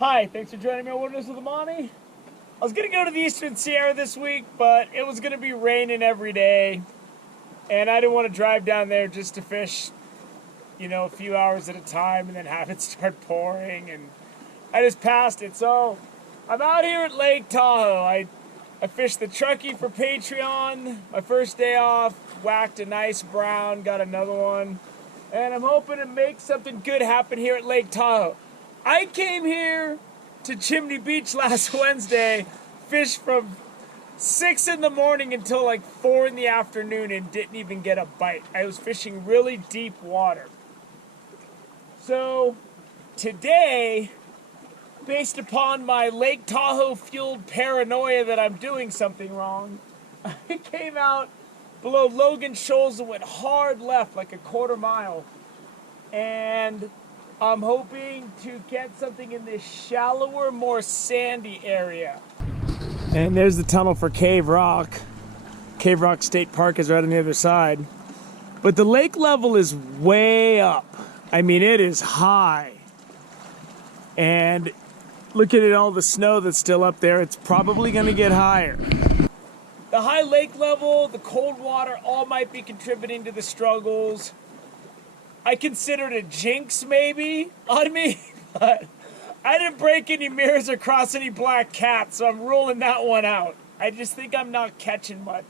Hi, thanks for joining me on Wilderness with Amani. I was going to go to the Eastern Sierra this week, but it was going to be raining every day, and I didn't want to drive down there just to fish, a few hours at a time and then have it start pouring, and I just passed it. So I'm out here at Lake Tahoe. I fished the Truckee for Patreon, my first day off, whacked a nice brown, got another one, and I'm hoping to make something good happen here at Lake Tahoe. I came here to Chimney Beach last Wednesday, fished from 6 in the morning until like 4 in the afternoon and didn't even get a bite. I was fishing really deep water. So today, based upon my Lake Tahoe fueled paranoia that I'm doing something wrong, I came out below Logan Shoals and went hard left like a quarter mile. And I'm hoping to get something in this shallower, more sandy area. And there's the tunnel for Cave Rock. Cave Rock State Park is right on the other side. But the lake level is way up. I mean, it is high. And look at all the snow that's still up there. It's probably going to get higher. The high lake level, the cold water, all might be contributing to the struggles. I considered a jinx maybe on me, but I didn't break any mirrors or cross any black cats, so I'm ruling that one out. I just think I'm not catching much,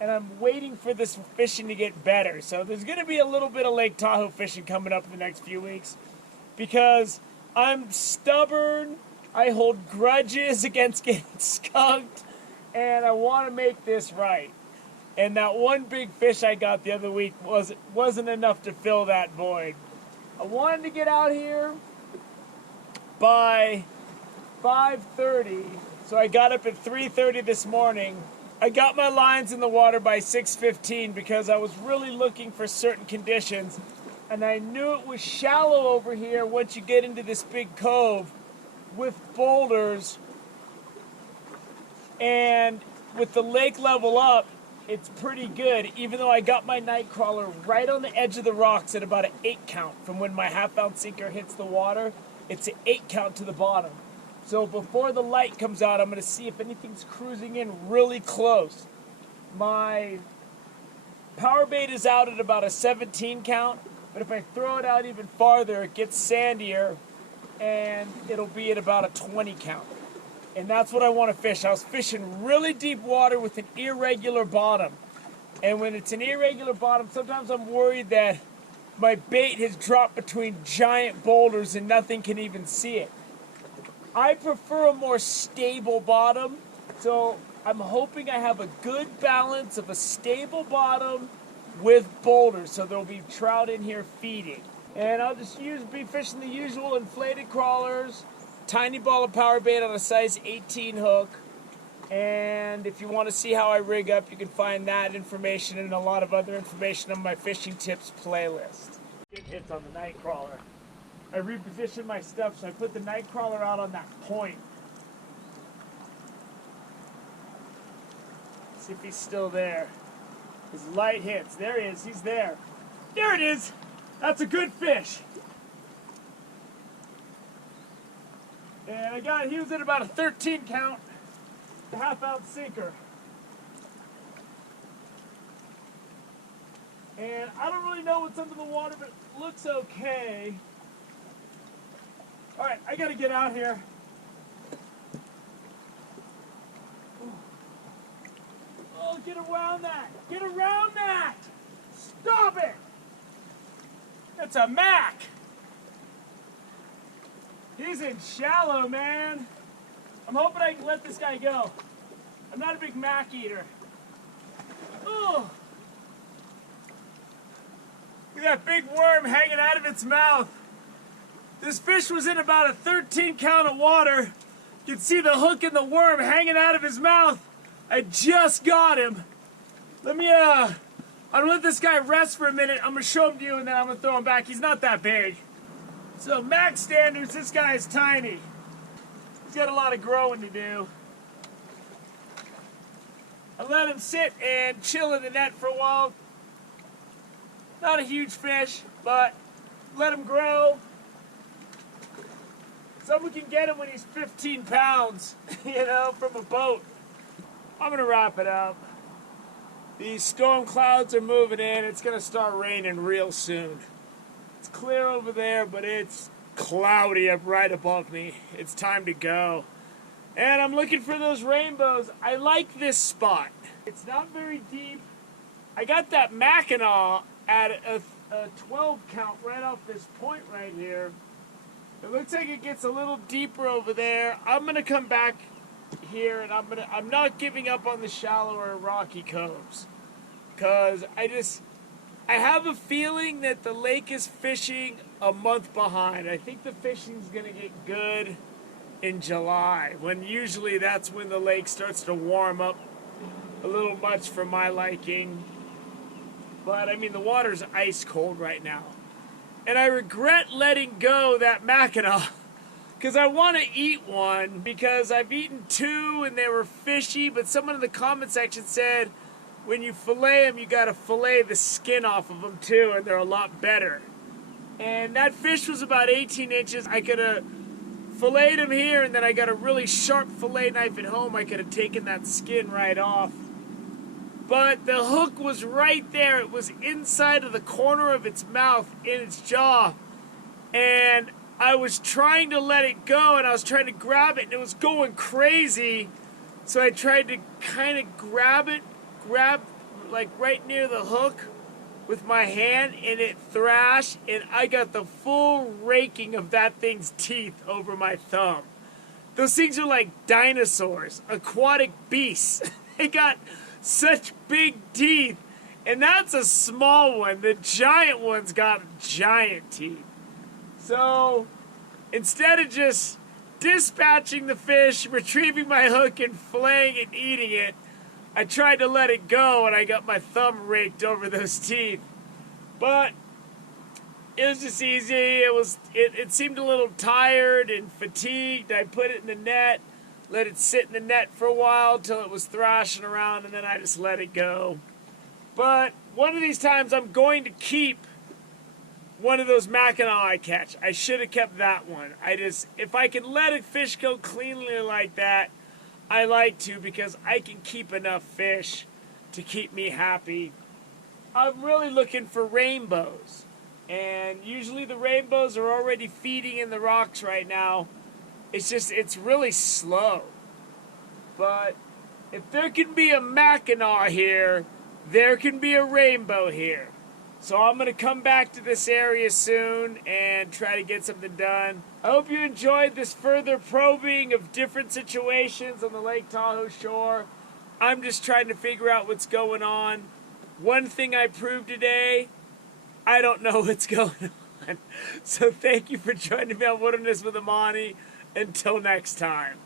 and I'm waiting for this fishing to get better. So there's going to be a little bit of Lake Tahoe fishing coming up in the next few weeks because I'm stubborn, I hold grudges against getting skunked, and I want to make this right. And that one big fish I got the other week wasn't enough to fill that void. I wanted to get out here by 5:30, so I got up at 3:30 this morning. I got my lines in the water by 6:15 because I was really looking for certain conditions, and I knew it was shallow over here once you get into this big cove with boulders, and with the lake level up, it's pretty good, even though I got my night crawler right on the edge of the rocks at about an 8 count from when my half-ounce sinker hits the water. It's an 8 count to the bottom. So before the light comes out, I'm going to see if anything's cruising in really close. My power bait is out at about a 17 count, but if I throw it out even farther, it gets sandier, and it'll be at about a 20 count. And that's what I want to fish. I was fishing really deep water with an irregular bottom. And when it's an irregular bottom, sometimes I'm worried that my bait has dropped between giant boulders and nothing can even see it. I prefer a more stable bottom, so I'm hoping I have a good balance of a stable bottom with boulders, so there'll be trout in here feeding. And I'll just be fishing the usual inflated crawlers, tiny ball of power bait on a size 18 hook, and if you want to see how I rig up, you can find that information and a lot of other information on my fishing tips playlist. Get hits on the night crawler. I repositioned my stuff, so I put the night crawler out on that point. See if he's still there. His light hits. There he is. He's there. There it is. That's a good fish. And he was at about a 13 count, the half-ounce sinker. And I don't really know what's under the water, but it looks okay. All right, I gotta get out here. Oh, get around that. Get around that. Stop it. That's a Mack. He's in shallow, man. I'm hoping I can let this guy go. I'm not a big Mack eater. Oh. Look at that big worm hanging out of its mouth. This fish was in about a 13 count of water. You can see the hook and the worm hanging out of his mouth. I just got him. I'm gonna let this guy rest for a minute. I'm gonna show him to you and then I'm gonna throw him back. He's not that big. So Mack standards, this guy is tiny. He's got a lot of growing to do. I let him sit and chill in the net for a while. Not a huge fish, but let him grow. Someone can get him when he's 15 pounds, from a boat. I'm gonna wrap it up. These storm clouds are moving in. It's gonna start raining real soon. It's clear over there, but it's cloudy up right above me. It's time to go. And I'm looking for those rainbows. I like this spot. It's not very deep. I got that Mackinaw at a 12 count right off this point right here. It looks like it gets a little deeper over there. I'm gonna come back here, and I'm not giving up on the shallower rocky coves, because I have a feeling that the lake is fishing a month behind. I think the fishing's gonna get good in July, when usually that's when the lake starts to warm up a little much for my liking. But I mean, the water's ice cold right now. And I regret letting go that Mackinaw, because I want to eat one, because I've eaten two and they were fishy, but someone in the comment section said when you fillet them, you got to fillet the skin off of them too, and they're a lot better. And that fish was about 18 inches. I could have filleted him here, and then I got a really sharp fillet knife at home. I could have taken that skin right off. But the hook was right there. It was inside of the corner of its mouth, in its jaw. And I was trying to let it go, and I was trying to grab it, and it was going crazy. So I tried to kind of grab like right near the hook with my hand, and it thrashed, and I got the full raking of that thing's teeth over my thumb. Those things are like dinosaurs, aquatic beasts. They got such big teeth, and that's a small one. The giant one's got giant teeth. So instead of just dispatching the fish, retrieving my hook, and filleting it and eating it, I tried to let it go, and I got my thumb raked over those teeth. But it was just easy. It seemed a little tired and fatigued. I put it in the net, let it sit in the net for a while till it was thrashing around, and then I just let it go. But one of these times I'm going to keep one of those Mackinaw I catch. I should have kept that one. If I can let a fish go cleanly like that, I like to, because I can keep enough fish to keep me happy. I'm really looking for rainbows, and usually the rainbows are already feeding in the rocks right now. It's really slow. But if there can be a Mackinaw here, there can be a rainbow here. So I'm going to come back to this area soon and try to get something done. I hope you enjoyed this further probing of different situations on the Lake Tahoe shore. I'm just trying to figure out what's going on. One thing I proved today, I don't know what's going on. So thank you for joining me on Wilderness with Amani. Until next time.